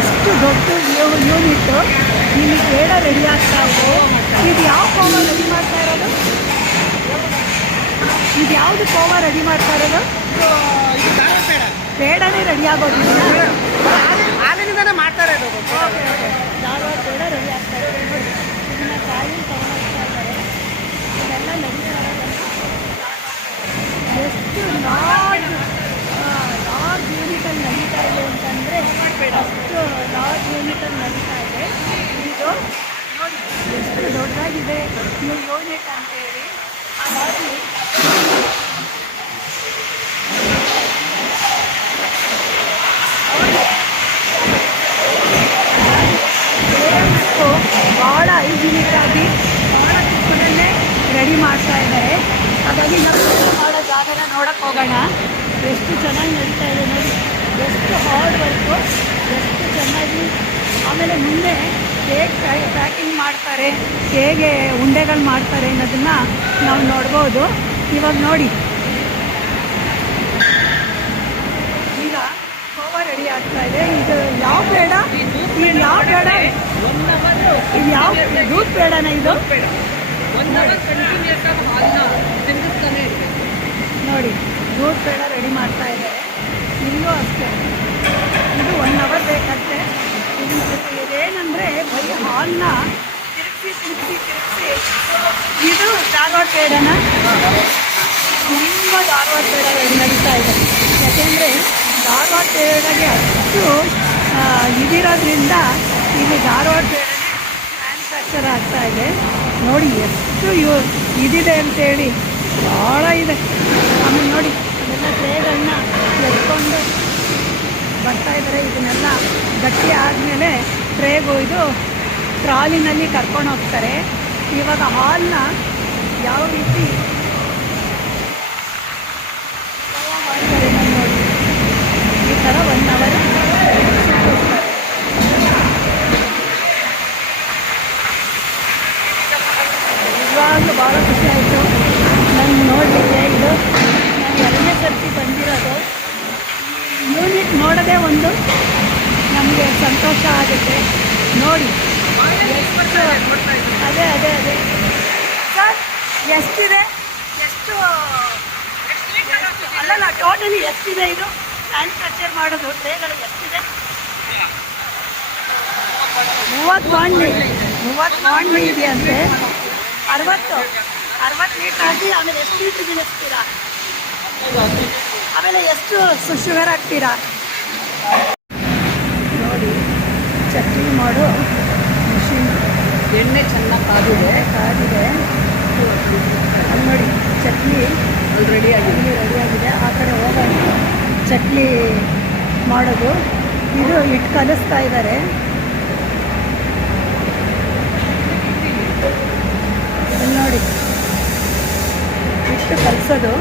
ಎಷ್ಟು ದೊಡ್ಡ ಯೂನಿಟ್ಟು ಇಲ್ಲಿ ಬೇಡ ರೆಡಿ ಆಗ್ತಾ ಇದೆ. ಇದು ಯಾವ ಕೋವ ರೆಡಿ ಮಾಡ್ತಾ ಇರೋದು? ಇದು ಯಾವುದು ಕೋವ ರೆಡಿ ಮಾಡ್ತಾ ಇರೋದು? ಬೇಡನೇ ರೆಡಿ ಆಗೋದು ಹಾಲಿನಿಂದನೇ ಮಾಡ್ತಾ ಇರೋದು. ಧಾರವಾಡ ಬೇಡ ರೆಡಿ ಆಗ್ತಾ ಇದೆ. ನೋಡಿ ಇದನ್ನ ಕಾಯಿ ತಗೊಂಡೋಗ್ತಾ ಇದ್ದಾರೆ. ಇದೆಲ್ಲ ನಡೀತಾ ಇರೋದನ್ನು ಎಷ್ಟು ಲಾರ್ಜ್ ಯೂನಿಟಲ್ಲಿ ನಡೀತಾ ಇದೆ ಅಂತಂದರೆ ಅಷ್ಟು ಲಾರ್ಜ್ ಯೂನಿಟಲ್ಲಿ ನಡೀತಾ ಇದೆ. ಇದು ನೋಡಿ ಎಷ್ಟು ದೊಡ್ಡದಾಗಿದೆ ಯೂನಿಟ್ ಅಂತೇಳಿ. ಹಾಗಾಗಿ ಭಾಳ ಹೈಜಿನಿಕ್ ಆಗಿ ಭಾಳ ಚಿಕ್ಕದಲ್ಲೇ ರೆಡಿ ಮಾಡ್ತಾ ಇದ್ದಾರೆ. ಹಾಗಾಗಿ ನಾವು ಮಾಡೋ ಜಾಗನ ನೋಡೋಕ್ಕೆ ಹೋಗೋಣ. ಎಷ್ಟು ಚೆನ್ನಾಗಿ ನಡೀತಾ ಇದೆ ನೋಡಿ, ಎಷ್ಟು ಹಾರ್ಡ್ ವರ್ಕು, ಎಷ್ಟು ಚೆನ್ನಾಗಿ. ಆಮೇಲೆ ಮುಂದೆ ಹೇಗೆ ಪ್ಯಾಕಿಂಗ್ ಮಾಡ್ತಾರೆ, ಹೇಗೆ ಉಂಡೆಗಳು ಮಾಡ್ತಾರೆ ಅನ್ನೋದನ್ನು ನಾವು ನೋಡ್ಬೋದು. ಇವಾಗ ನೋಡಿ ಈಗ ಕೋವಾ ರೆಡಿ ಆಗ್ತಾ ಇದೆ. ಇದು ಯಾವ ಬೇಡ? ಇದು ಯಾವ ಬೇಡ? ಇದು ಯಾವ ದೂದ್ ಬೇಡನ? ಇದು ನೋಡಿ ದೂದ್ ಬೇಡ ರೆಡಿ ಮಾಡ್ತಾ ಇದ್ದಾರೆ. ಇಲ್ಲೂ ಅಷ್ಟೇ, ಇದು 1 ಅವರ್ ಬೇಕಂತೆ. ಇದೇನಂದರೆ ಬರೀ ಹಾಲನ್ನ ತಿರುಗಿಸಿ ಇದು ಧಾರವಾಡ ಬೇಡನ ತುಂಬ ಧಾರವಾಡ ಬೇಡ ರೆಡಿ ನಡೀತಾ ಇದೆ. ಯಾಕೆಂದರೆ ಧಾರವಾಡ ಬೇಡಗೆ ಅಷ್ಟು ಇದಿರೋದ್ರಿಂದ ಇಲ್ಲಿ ಧಾರವಾಡ ಬೇಡನೇ ಮ್ಯಾನುಫ್ಯಾಕ್ಚರ್ ಆಗ್ತಾ ಇದೆ. ನೋಡಿ ಎಷ್ಟು ಇದಿದೆ ಅಂತೇಳಿ, ಭಾಳ ಇದೆ. ಆಮೇಲೆ ನೋಡಿ ಅದೆಲ್ಲ ಟ್ರೇಗಳನ್ನ ಎತ್ಕೊಂಡು ಬರ್ತಾ ಇದ್ದಾರೆ. ಇದನ್ನೆಲ್ಲ ಗಟ್ಟಿ ಆದಮೇಲೆ ಟ್ರೇಗೆ ಇದು ಟ್ರಾಲಿನಲ್ಲಿ ಕರ್ಕೊಂಡು ಹೋಗ್ತಾರೆ. ಇವಾಗ ಹಾಲನ್ನ ಯಾವ ರೀತಿ ಮಾಡ್ತಾರೆ ನೋಡಿ, ಈ ಥರ 1 ಅವರ್ ಇವಾಗಲೂ ಭಾಳ ಖುಷಿ ಆಯಿತು ನಂಗೆ ನೋಡಲಿಕ್ಕೆ. ಇದು ನಾನು 2ನೇ ಸರ್ತಿ ಬಂದಿರೋದು. ಯೂನಿಟ್ ನೋಡೋದೇ ಒಂದು ನಮಗೆ ಸಂತೋಷ ಆಗುತ್ತೆ. ನೋಡಿ ಅದೇ ಸರ್, ಎಷ್ಟಿದೆ? ಎಷ್ಟು ಅಲ್ಲಲ್ಲ, ಟೋಟಲಿ ಎಷ್ಟಿದೆ ಇದು ಮ್ಯಾನುಫ್ಯಾಕ್ಚರ್ ಮಾಡೋದು? ಟ್ರೇಗಳು ಎಷ್ಟಿದೆ? 30 ಬಾಂಡ್ಲಿ ಇದೆಯಂತೆ. 60 ಲೀಟ್ರ್ ಹಾಕಿ ಆಮೇಲೆ ಎಷ್ಟು ಲೀಟ್ರ್ ಬೀಳಿಸ್ತೀರಾ? ಆಮೇಲೆ ಎಷ್ಟು ಶುಗರ್ ಹಾಕ್ತೀರಾ? ನೋಡಿ ಚಟ್ನಿ ಮಾಡೋ ಮಿಷಿನ್, ಎಣ್ಣೆ ಚೆನ್ನಾಗಿ ಕಾದಿದೆ. ಅಲ್ಲಿ ನೋಡಿ ಚಟ್ನಿ ಅಲ್ಲಿ ರೆಡಿಯಾಗಿದೆ. ಆ ಕಡೆ ಹೋಗೋಣ. ಚಟ್ನಿ ಮಾಡೋದು ಇದು ಹಿಟ್ಟು ಕಲಿಸ್ತಾ ಇದ್ದಾರೆ. ನೋಡಿ ಹಿಟ್ಟು ಕಲಿಸೋದು,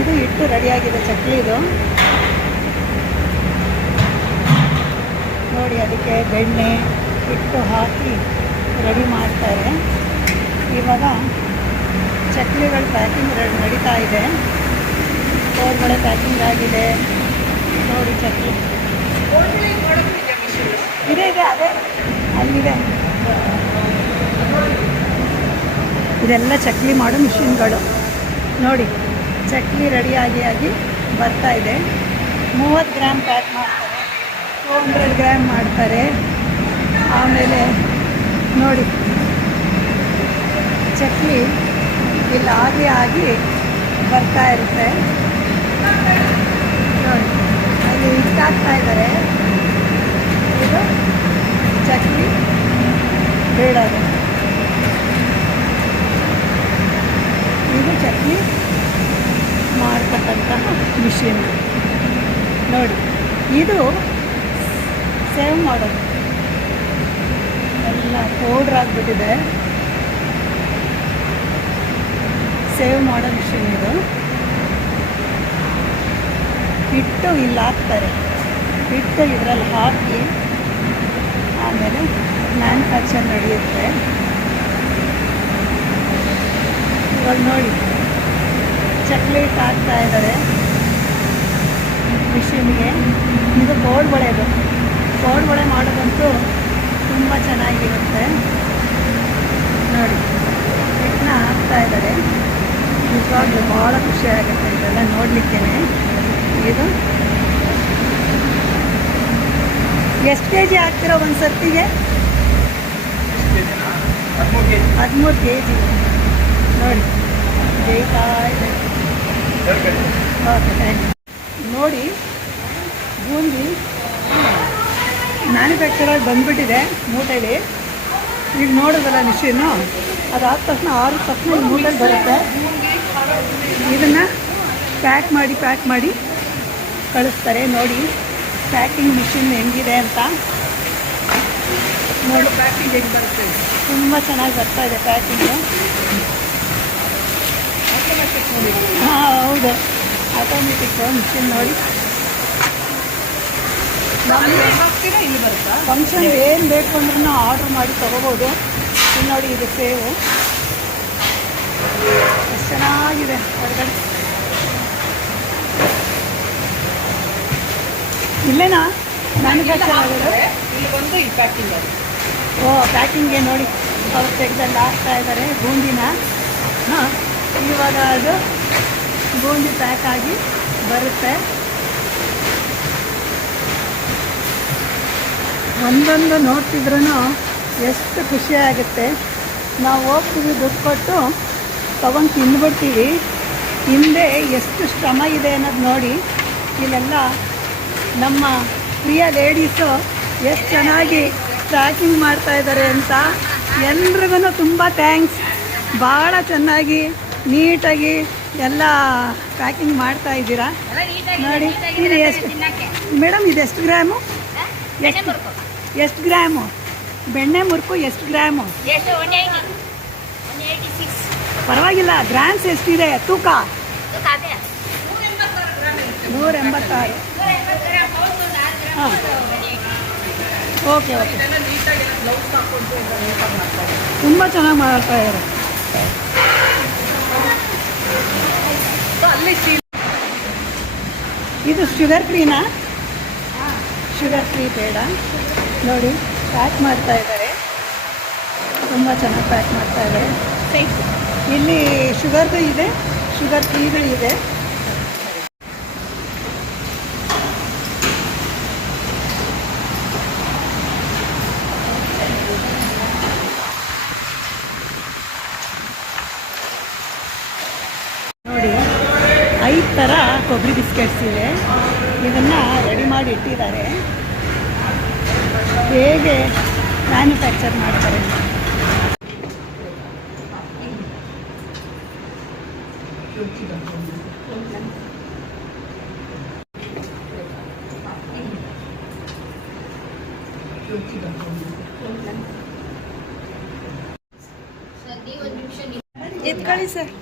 ಇದು ಹಿಟ್ಟು ರೆಡಿಯಾಗಿದೆ ಚಕ್ಲಿದು. ನೋಡಿ ಅದಕ್ಕೆ ಬೆಣ್ಣೆ ಹಿಟ್ಟು ಹಾಕಿ ರೆಡಿ ಮಾಡ್ತಾರೆ. ಇವಾಗ ಚಕ್ಲಿಗಳು ಪ್ಯಾಕಿಂಗ್ ನಡೀತಾ ಇದೆ. ಹೊರಗಡೆ ಪ್ಯಾಕಿಂಗ್ ಆಗಿದೆ ನೋಡಿ. ಚಕ್ಲಿ ಇದೆ ಅದೇ ಅಲ್ಲಿದೆ. ಇದೆಲ್ಲ ಚಕ್ಲಿ ಮಾಡೋ ಮಿಷಿನ್ಗಳು ನೋಡಿ. ಚಕ್ಲಿ ರೆಡಿಯಾಗಿ ಬರ್ತಾ ಇದೆ. 30 ಗ್ರಾಮ್ ಪ್ಯಾಕ್ ಮಾಡ್ತಾರೆ, 200 ಗ್ರಾಮ್ ಮಾಡ್ತಾರೆ. ಆಮೇಲೆ ನೋಡಿ ಚಕ್ಲಿ ಇಲ್ಲಿ ಆಗಿ ಬರ್ತಾ ಇರುತ್ತೆ ನೋಡಿ. ಅಲ್ಲಿ ಹಿಟ್ಟಾಗ್ತಾ ಇದ್ದಾರೆ. ಇದು ಚಕ್ಲಿ ಬೇಡೋದು, ಇದು ಚಟ್ನಿ ಮಾಡ್ತಕ್ಕಂತಹ ಮಿಷಿನ್ ನೋಡಿ. ಇದು ಸೇವ್ ಮಾಡೋದು ಎಲ್ಲ ಪೌಡ್ರ್ ಆಗಿಬಿಟ್ಟಿದೆ. ಸೇವ್ ಮಾಡೋ ಮಿಷಿನ್ ಇದು. ಹಿಟ್ಟು ಇಲ್ಲಿ ಹಾಕ್ತಾರೆ, ಹಿಟ್ಟು ಇದರಲ್ಲಿ ಹಾಕಿ ಆಮೇಲೆ ಮ್ಯಾನುಫ್ಯಾಕ್ಚರ್ ನಡೆಯುತ್ತೆ. ಇವಾಗ ನೋಡಿ ಚಕ್ಲಿ ಹಿಟ್ಟು ಹಾಕ್ತಾ ಇದ್ದಾರೆ. ಮಿಷಿನ್ಗೆ. ಇದು ಕೋಡ್ಬಳೆದು. ಕೋಡ್ಬಳೆ ಮಾಡೋದಂತೂ ತುಂಬ ಚೆನ್ನಾಗಿರುತ್ತೆ ನೋಡಿ. ಹಿಟ್ಟನ್ನ ಹಾಕ್ತಾ ಇದ್ದಾರೆ. ನಿಜವಾಗ್ಲೂ ಭಾಳ ಖುಷಿ ಆಗುತ್ತೆ ಇದೆಲ್ಲ ನೋಡಲಿಕ್ಕೆ. ಇದು ಎಷ್ಟು ಕೆ ಜಿ ಹಾಕ್ತಿರೋ ಒಂದು ಸರ್ತಿಗೆ? 13 kg ನೋಡಿ. ಬೇಯ್ತಾ ಇದೆ. Okay, thank you. ನೋಡಿ, ಬೂಂದಿ ಮ್ಯಾನುಫ್ಯಾಕ್ಚರಾಗಿ ಬಂದುಬಿಟ್ಟಿದೆ ಮೂಟೆಲಿ. ಈಗ ನೋಡೋದಲ್ಲ ಮಿಷಿನ್ನು, ಅದಾದ ತಕ್ಷಣ ಆರಿದ ತಕ್ಷಣ ಈ ಮೂಟೆಲಿ ಬರುತ್ತೆ. ಇದನ್ನು ಪ್ಯಾಕ್ ಮಾಡಿ ಕಳಿಸ್ತಾರೆ. ನೋಡಿ ಪ್ಯಾಕಿಂಗ್ ಮಿಷಿನ್ ಹೆಂಗಿದೆ ಅಂತ ನೋಡಿ. ಪ್ಯಾಕಿಂಗ್ ಹೆಂಗೆ ಬರುತ್ತೆ? ತುಂಬ ಚೆನ್ನಾಗಿ ಬರ್ತಾ ಇದೆ ಪ್ಯಾಕಿಂಗು. ಹಾಂ, ಹೌದು, ಆಟೋಮೆಟಿಕ್ ಮಿಷಿನ್ ನೋಡಿ. ಹೋಗ್ತೀರಾ ಇಲ್ಲಿ ಬರುತ್ತಾ? ಫಂಕ್ಷನ್ ಏನು ಬೇಕು ಅಂದ್ರೂ ಆರ್ಡ್ರ್ ಮಾಡಿ ತೊಗೋಬೋದು. ಇಲ್ಲಿ ನೋಡಿ, ಇದು ಸೇವು ಎಷ್ಟು ಚೆನ್ನಾಗಿದೆ ಹೊರಗಡೆ. ಇಲ್ಲೇನಾ ಮ್ಯಾನುಫ್ಯಾಕ್ಚರ್ ಆಗೋದು? ಇಲ್ಲಿ ಬಂದು ಇಲ್ಲಿ ಪ್ಯಾಕಿಂಗ್ ಅದು. ಓ, ಪ್ಯಾಕಿಂಗ್ಗೆ ನೋಡಿ ಅವ್ರು ತೆಗೆದಲ್ಲಿ ಹಾಕ್ತಾ ಇದ್ದಾರೆ ಬೂಂದಿನ. ಹಾಂ, ಇವಾಗ ಅದು ಬೂಂದಿ ಪ್ಯಾಕ್ ಆಗಿ ಬರುತ್ತೆ. ಒಂದೊಂದು ನೋಡ್ತಿದ್ರೂ ಎಷ್ಟು ಖುಷಿಯಾಗುತ್ತೆ. ನಾವು ಹೋಗ್ತೀವಿ, ದುಡ್ಡು ಕೊಟ್ಟು ತೊಗೊಂಡು ತಿಂದ್ಬಿಡ್ತೀವಿ. ಹಿಂದೆ ಎಷ್ಟು ಶ್ರಮ ಇದೆ ಅನ್ನೋದು ನೋಡಿ. ಇಲ್ಲೆಲ್ಲ ನಮ್ಮ ಪ್ರಿಯ ಲೇಡೀಸು ಎಷ್ಟು ಚೆನ್ನಾಗಿ ಪ್ಯಾಕಿಂಗ್ ಮಾಡ್ತಾ ಇದ್ದಾರೆ ಅಂತ. ಎಲ್ರಿಗೂ ತುಂಬ ಥ್ಯಾಂಕ್ಸ್. ಭಾಳ ಚೆನ್ನಾಗಿ ನೀಟಾಗಿ ಎಲ್ಲ ಪ್ಯಾಕಿಂಗ್ ಮಾಡ್ತಾ ಇದ್ದೀರಾ ನೋಡಿ. ಇದು ಎಷ್ಟು ಮೇಡಮ್? ಇದು ಎಷ್ಟು ಗ್ರಾಮು? ಎಷ್ಟು ಗ್ರಾಮು ಬೆಣ್ಣೆ ಮುರುಕು? ಎಷ್ಟು ಗ್ರಾಮು? ಪರವಾಗಿಲ್ಲ, ಗ್ರಾಮ್ಸ್ ಎಷ್ಟಿದೆ ತೂಕ? 186. ಹಾಂ, ಓಕೆ. ತುಂಬ ಚೆನ್ನಾಗಿ ಮಾಡ್ತಾ ಇದ್ದಾರೆ. ಇದು ಶುಗರ್ ಫ್ರೀನಾ? ಶುಗರ್ ಫ್ರೀ ಬೇಡ ನೋಡಿ. ಪ್ಯಾಕ್ ಮಾಡ್ತಾ ಇದ್ದಾರೆ, ತುಂಬ ಚೆನ್ನಾಗಿ ಪ್ಯಾಕ್ ಮಾಡ್ತಾ ಇದ್ದಾರೆ. ಇಲ್ಲಿ ಶುಗರ್ದು ಇದೆ, ಶುಗರ್ ಫ್ರೀದು ಇದೆ. ನೋಡಿ, 5 ಥರ ಕೊಬ್ಬರಿ ಬಿಸ್ಕೆಟ್ಸ್ ಇದೆ. ಇದನ್ನು ರೆಡಿ ಮಾಡಿ ಇಟ್ಟಿದ್ದಾರೆ. ಹೇಗೆ ಮ್ಯಾನುಫ್ಯಾಕ್ಚರ್ ಮಾಡ್ತಾರೆ. ಎತ್ಕೊಳ್ಳಿ ಸರ್.